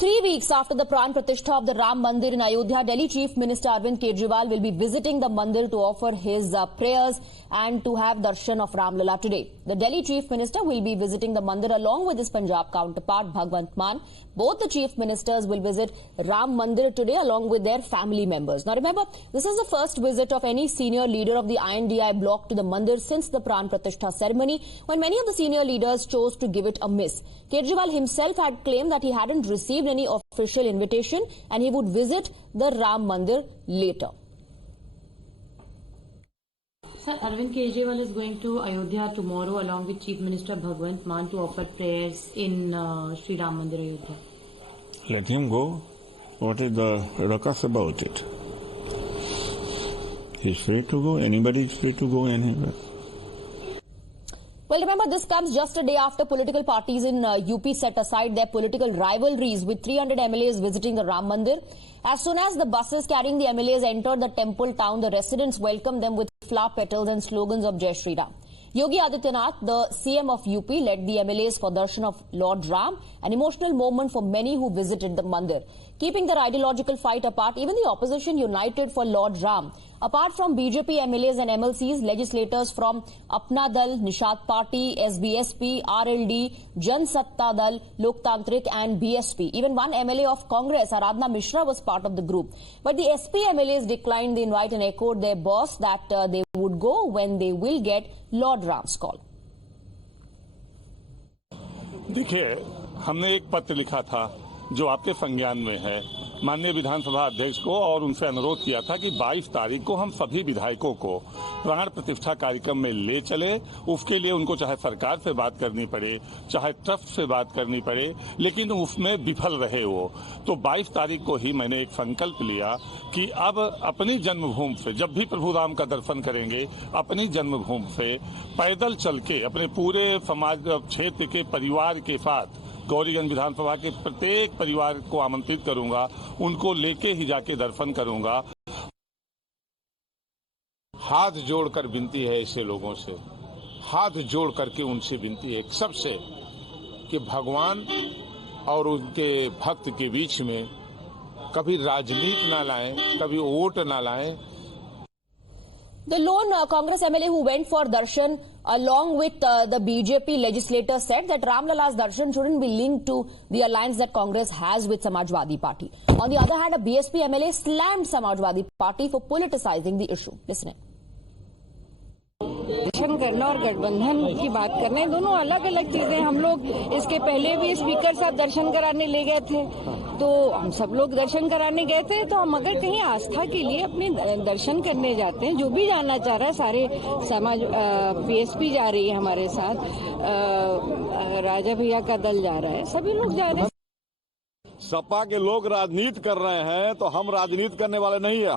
3 weeks after the Pran Pratishtha of the Ram Mandir in Ayodhya, Delhi Chief Minister Arvind Kejriwal will be visiting the mandir to offer his prayers and to have darshan of Ram Lala today. The Delhi Chief Minister will be visiting the mandir along with his Punjab counterpart Bhagwant Mann. Both the Chief Ministers will visit Ram Mandir today along with their family members. Now remember, this is the first visit of any senior leader of the INDI bloc to the mandir since the Pran Pratishtha ceremony, when many of the senior leaders chose to give it a miss. Kejriwal himself had claimed that he hadn't received any official invitation and he would visit the Ram Mandir later. Sir, Arvind Kejriwal is going to Ayodhya tomorrow along with Chief Minister Bhagwant Mann to offer prayers in Sri Ram Mandir, Ayodhya. Let him go. What is the ruckus about it? He's free to go. Anybody is free to go anywhere. Well, remember, this comes just a day after political parties in UP set aside their political rivalries with 300 MLAs visiting the Ram Mandir. As soon as the buses carrying the MLAs entered the temple town, the residents welcomed them with flower petals and slogans of Jai Shri Ram. Yogi Adityanath, the CM of UP, led the MLAs for darshan of Lord Ram, an emotional moment for many who visited the mandir. Keeping their ideological fight apart, even the opposition united for Lord Ram. Apart from BJP MLAs and MLCs, legislators from Apna Dal, Nishad Party, SBSP, RLD, Jan Satta Dal, Loktantrik and BSP. Even one MLA of Congress, Aradhana Mishra, was part of the group. But the SP MLAs declined the invite and echoed their boss that they would go when they will get Lord Ram's call. देखिए, हमने एक पत्र लिखा था जो आपके संज्ञान में है माननीय विधानसभा अध्यक्ष को और उनसे अनुरोध किया था कि 22 तारीख को हम सभी विधायकों को प्राण प्रतिष्ठा कार्यक्रम में ले चले। उसके लिए उनको चाहे सरकार से बात करनी पड़े, चाहे ट्रस्ट से बात करनी पड़े, लेकिन उसमें विफल रहे वो। तो 22 तारीख को ही मैंने एक संकल्प लिया कि अब अपनी जन्मभूमि से जब भी प्रभु राम का दर्शन करेंगे, अपनी जन्मभूमि से पैदल चल के अपने पूरे समाज क्षेत्र के परिवार के साथ गौरीगंज विधानसभा के प्रत्येक परिवार को आमंत्रित करूंगा, उनको लेके ही जाके दर्शन करूंगा। हाथ जोड़कर विनती है ऐसे लोगों से, हाथ जोड़ करके उनसे विनती है सबसे कि भगवान और उनके भक्त के बीच में कभी राजनीति ना लाएं, कभी वोट ना लाएं। The lone Congress MLA who went for darshan along with the BJP legislator said that Ram Lala's darshan shouldn't be linked to the alliance that Congress has with Samajwadi Party. On the other hand, a BSP MLA slammed Samajwadi Party for politicizing the issue. Listen. दर्शन करना और गठबंधन की बात करना दोनों अलग अलग चीजें। हम लोग इसके पहले भी स्पीकर साहब दर्शन कराने ले गए थे, तो हम सब लोग दर्शन कराने गए थे। तो हम अगर कहीं आस्था के लिए अपने दर्शन करने जाते हैं, जो भी जाना चाह रहा है, सारे समाज बीएसपी जा रही है हमारे साथ, राजा भैया का दल जा रहा है, सभी लोग जा रहे हैं। सपा के लोग राजनीति कर रहे हैं तो हम राजनीति करने वाले नहीं है।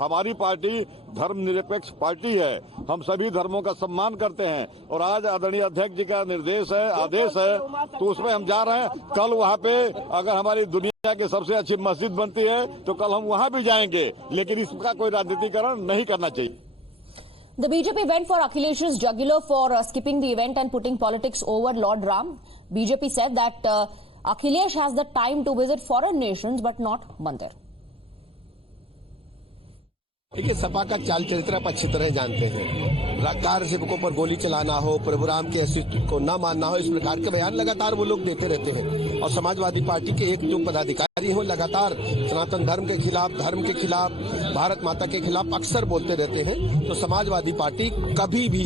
हमारी पार्टी धर्मनिरपेक्ष पार्टी है। हम सभी धर्मों का सम्मान करते हैं और आज आदरणीय अध्यक्ष जी का निर्देश है, आदेश है, तो उसमें हम जा रहे हैं। कल वहाँ पे अगर हमारी दुनिया की सबसे अच्छी मस्जिद बनती है तो कल हम वहाँ भी जाएंगे, लेकिन इसका कोई राजनीतिकरण नहीं करना चाहिए। The BJP went for Akhilesh's jugular for skipping the event and putting politics over Lord Ram. BJP said that Akhilesh has the time to visit foreign nations but not Mandir. देखिए, सपा का चाल चरित्र आप अच्छी तरह जानते हैं। कार सेवकों पर गोली चलाना हो, प्रभु राम के अस्तित्व को न मानना हो, इस प्रकार के बयान लगातार वो लोग देते रहते हैं। और समाजवादी पार्टी के एक जो पदाधिकारी हो लगातार सनातन धर्म के खिलाफ, भारत माता के खिलाफ अक्सर बोलते रहते हैं। तो समाजवादी पार्टी कभी भी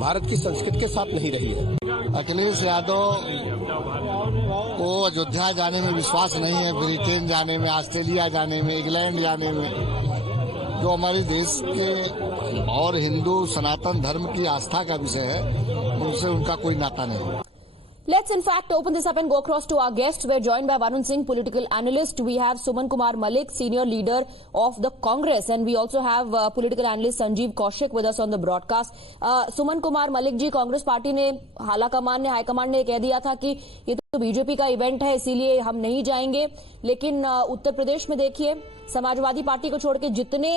भारत की संस्कृति के साथ नहीं रही है। अखिलेश यादव को अयोध्या जाने में विश्वास नहीं है, ब्रिटेन जाने में, ऑस्ट्रेलिया जाने में, इंग्लैंड जाने में, जो हमारे देश के और हिंदू सनातन धर्म की आस्था का विषय है, उनसे उनका कोई नाता नहीं। Let's in fact open this up and go across to our guests. We're joined by Varun Singh, political analyst. We have Suman Kumar Malik, senior leader of the Congress, and we also have political analyst Sanjeev Kaushik with us on the broadcast. Suman Kumar Malik ji, Congress party ने high command ने कह दिया था कि ये तो BJP का event है, इसीलिए हम नहीं जाएंगे। लेकिन उत्तर प्रदेश में देखिए, समाजवादी पार्टी को छोड़ के जितने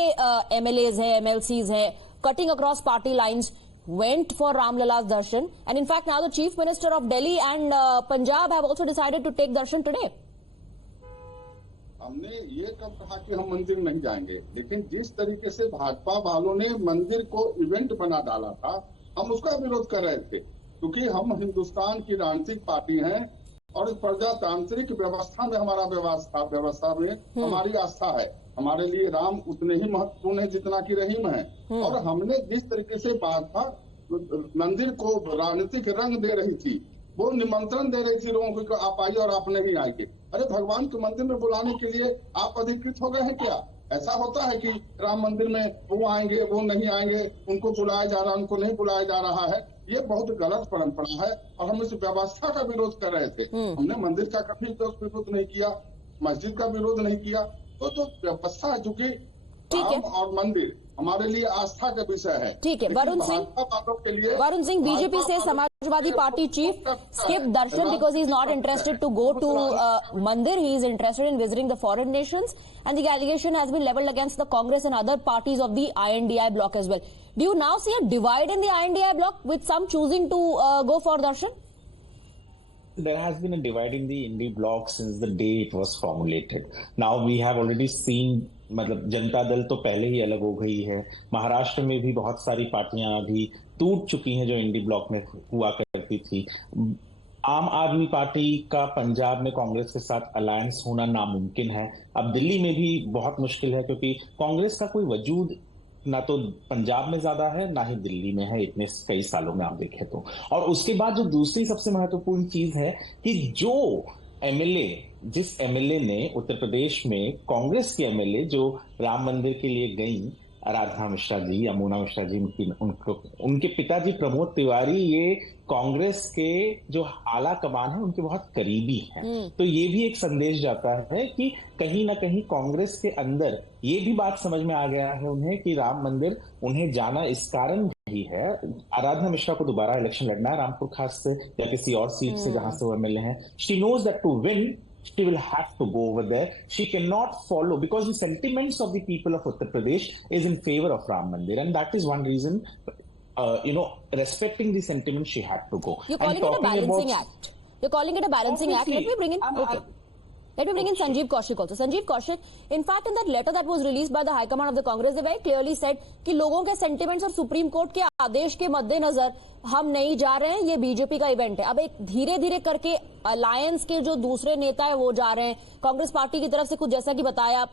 MLAs हैं, MLCs हैं, cutting across party lines, went for Ram Lala's darshan, and in fact now the Chief Minister of Delhi and Punjab have also decided to take darshan today. हमने ये कब कहा कि हम मंदिर नहीं जाएंगे, लेकिन जिस तरीके से भाजपा वालों ने मंदिर को इवेंट बना डाला था, हम उसका विरोध कर रहे थे, क्योंकि हम हिंदुस्तान की राजनीतिक पार्टी हैं और इस प्रजातांत्रिक व्यवस्था में हमारा व्यवस्था में हमारी आस्था है। हमारे लिए राम उतने ही महत्वपूर्ण है जितना कि रहीम है। और हमने जिस तरीके से भाजपा मंदिर को राजनीतिक रंग दे रही थी, वो निमंत्रण दे रही थी लोगों को कि आप आइए और आप नहीं आएंगे। अरे भगवान के मंदिर में बुलाने के लिए आप अधिकृत हो गए हैं क्या? ऐसा होता है कि राम मंदिर में वो आएंगे वो नहीं आएंगे, उनको बुलाया जा रहा है उनको नहीं बुलाया जा रहा है। ये बहुत गलत परंपरा है और हम इस व्यवस्था का विरोध कर रहे थे। हमने मंदिर का कभी विरोध नहीं किया, मस्जिद का विरोध नहीं किया। तो जो व्यवस्था है, चूंकि राम और मंदिर हमारे लिए आस्था का विषय है। ठीक है, वरुण सिंह बीजेपी से Samajwadi party chief skip Darshan because he is not interested to go to Mandir. He is interested in visiting the foreign nations, and the allegation has been leveled against the Congress and other parties of the INDI bloc as well. Do you now see a divide in the INDI bloc with some choosing to go for Darshan? There has been a divide in the Indie bloc since the day it was formulated. Now we have already seen, मतलब जनता दल तो पहले ही अलग हो गई है। महाराष्ट्र में भी बहुत सारी पार्टियां अभी टूट चुकी हैं जो इंडी ब्लॉक में हुआ करती थी। आम आदमी पार्टी का पंजाब में कांग्रेस के साथ अलायंस होना नामुमकिन है। अब दिल्ली में भी बहुत मुश्किल है, क्योंकि कांग्रेस का कोई वजूद ना तो पंजाब में ज्यादा है ना ही दिल्ली में है इतने कई सालों में आप देखें तो। और उसके बाद जो दूसरी सबसे महत्वपूर्ण चीज है कि जिस एमएलए ने उत्तर प्रदेश में कांग्रेस के एमएलए जो राम मंदिर के लिए गई, आराधना मिश्रा जी, यमुना मिश्रा जी, उनके पिताजी प्रमोद तिवारी ये कांग्रेस के जो आला कमान है उनके बहुत करीबी हैं। तो ये भी एक संदेश जाता है कि कहीं ना कहीं कांग्रेस के अंदर ये भी बात समझ में आ गया है उन्हें कि राम मंदिर उन्हें जाना इस कारण भी है। आराधना मिश्रा को दोबारा इलेक्शन लड़ना है रामपुर खास से या किसी और सीट से जहां से वो एमएलए हैं। She knows that to win she will have to go over there. She cannot follow because the sentiments of the people of Uttar Pradesh is in favor of Ram Mandir, and that is one reason, respecting the sentiments, she had to go. You're calling it a balancing act. You're calling it a balancing act. Let me bring in. Okay. Let me bring in Sanjeev Kaushik also. Sanjeev Kaushik, in fact, in that letter that was released by the High Command of the Congress, they very clearly said कि लोगों के sentiments और supreme court के आदेश के मद्देनजर हम नहीं जा रहे हैं, ये बीजेपी का इवेंट है। अब एक धीरे धीरे करके अलायंस के जो दूसरे नेता है वो जा रहे हैं। कांग्रेस पार्टी की तरफ से कुछ जैसा कि बताया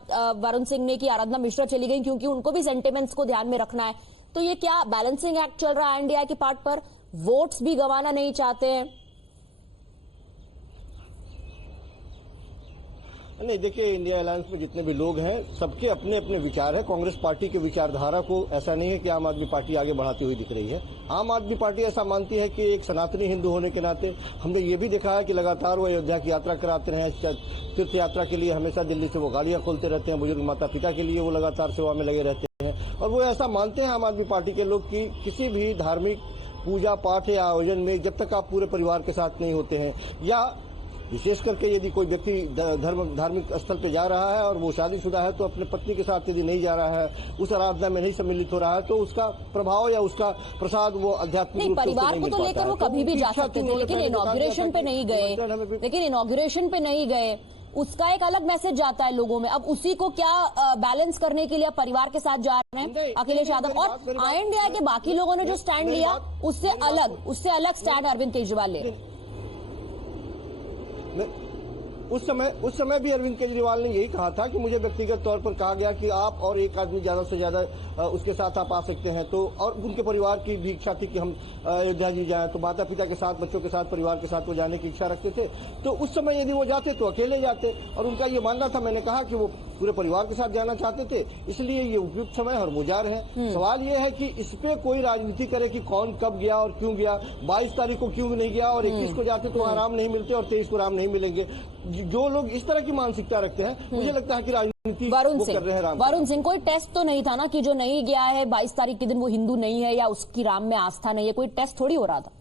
वरुण सिंह ने कि आराधना मिश्रा चली गई क्योंकि उनको भी सेंटिमेंट्स को ध्यान में रखना है। तो ये क्या बैलेंसिंग एक्ट चल रहा है INDI के पार्ट पर? वोट्स भी गंवाना नहीं चाहते हैं? नहीं, देखिए, इंडिया अलायंस में जितने भी लोग हैं सबके अपने अपने विचार है। कांग्रेस पार्टी के विचारधारा को ऐसा नहीं है कि आम आदमी पार्टी आगे बढ़ाती हुई दिख रही है। आम आदमी पार्टी ऐसा मानती है कि एक सनातनी हिंदू होने के नाते हमने ये भी देखा है कि लगातार वो अयोध्या की यात्रा कराते रहे हैं। तीर्थ यात्रा के लिए हमेशा दिल्ली से वो गाड़ियां खोलते रहते हैं। बुजुर्ग माता पिता के लिए वो लगातार सेवा में लगे रहते हैं। और वो ऐसा मानते हैं आम आदमी पार्टी के लोग कि किसी भी धार्मिक पूजा पाठ या आयोजन में जब तक आप पूरे परिवार के साथ नहीं होते हैं, या विशेष करके यदि कोई व्यक्ति धार्मिक स्थल पे जा रहा है और वो शादीशुदा है, तो अपने पत्नी के साथ यदि नहीं जा रहा है, उस आराधना में नहीं सम्मिलित हो रहा है, तो उसका प्रभाव या उसका प्रसाद वो आध्यात्मिक रूप से परिवार को तो लेकर वो कभी भी जा सकते थे, लेकिन इनॉग्रेशन पे नहीं गए, उसका एक अलग मैसेज जाता है लोगों में। अब उसी को क्या बैलेंस करने के लिए परिवार के साथ जा रहे हैं अखिलेश यादव और INDI के बाकी लोगों ने जो स्टैंड लिया उससे अलग स्टैंड अरविंद केजरीवाल ले। उस समय भी अरविंद केजरीवाल ने यही कहा था कि मुझे व्यक्तिगत तौर पर कहा गया कि आप और एक आदमी ज्यादा से ज्यादा उसके साथ आप आ सकते हैं। तो और उनके परिवार की भी इच्छा थी कि हम अयोध्या जी जाएं, तो माता पिता के साथ, बच्चों के साथ, परिवार के साथ वो जाने की इच्छा रखते थे। तो उस समय यदि वो जाते तो अकेले जाते, और उनका ये मानना था, मैंने कहा कि वो पूरे परिवार के साथ जाना चाहते थे, इसलिए ये उपयुक्त समय और वो जा रहे हैं। सवाल ये है कि इस पे कोई राजनीति करे कि कौन कब गया और क्यों गया, 22 तारीख को क्यों नहीं गया और 21 को जाते तो वहाँ राम नहीं मिलते और 23 को राम नहीं मिलेंगे। जो लोग इस तरह की मानसिकता रखते हैं, मुझे लगता है कि राजनीति कर रहे हैं। वरुण सिंह, कोई टेस्ट तो नहीं था ना कि जो नहीं गया है 22 तारीख के दिन वो हिंदू नहीं है या उसकी राम में आस्था नहीं है, कोई टेस्ट थोड़ी हो रहा था।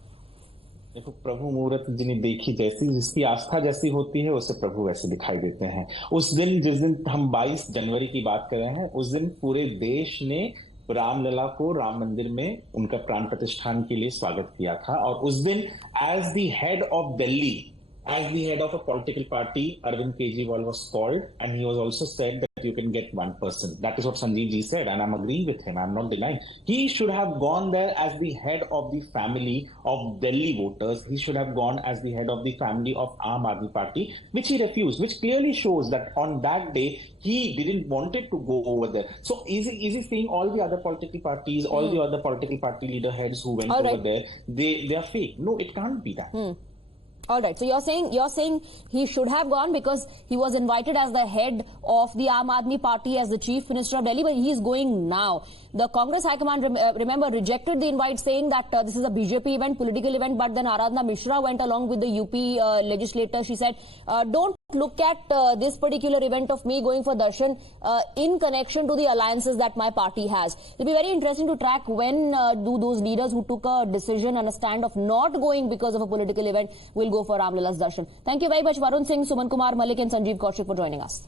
देखो, प्रभु मुहूर्त जिन्हें देखी जैसी, जिसकी आस्था जैसी होती है उसे प्रभु वैसे दिखाई देते हैं। उस दिन, जिस दिन हम 22 जनवरी की बात कर रहे हैं, उस दिन पूरे देश ने रामलला को राम मंदिर में उनका प्राण प्रतिष्ठान के लिए स्वागत किया था। और उस दिन as the head of Delhi as the head of a political party, Arvind Kejriwal was called, and he was also said that you can get one person. That is what Sanjeev ji said, and I'm agreeing with him. I'm not denying. He should have gone there as the head of the family of Delhi voters. He should have gone as the head of the family of Aam Aadmi Party, which he refused, which clearly shows that on that day, he didn't wanted to go over there. So is he saying all the other political parties, all the other political party leader heads who went over there, they are fake? No, it can't be that. All right. So you're saying he should have gone because he was invited as the head of the Aam Aadmi Party as the chief minister of Delhi, but he is going now. The Congress High Command, remember, rejected the invite, saying that this is a BJP event, political event, but then Aradhana Mishra went along with the UP legislator. She said, don't look at this particular event of me going for darshan in connection to the alliances that my party has. It'll be very interesting to track when do those leaders who took a decision and a stand of not going because of a political event will go for Ram Lala's darshan. Thank you very much, Varun Singh, Suman Kumar Malik and Sanjeev Kaushik for joining us.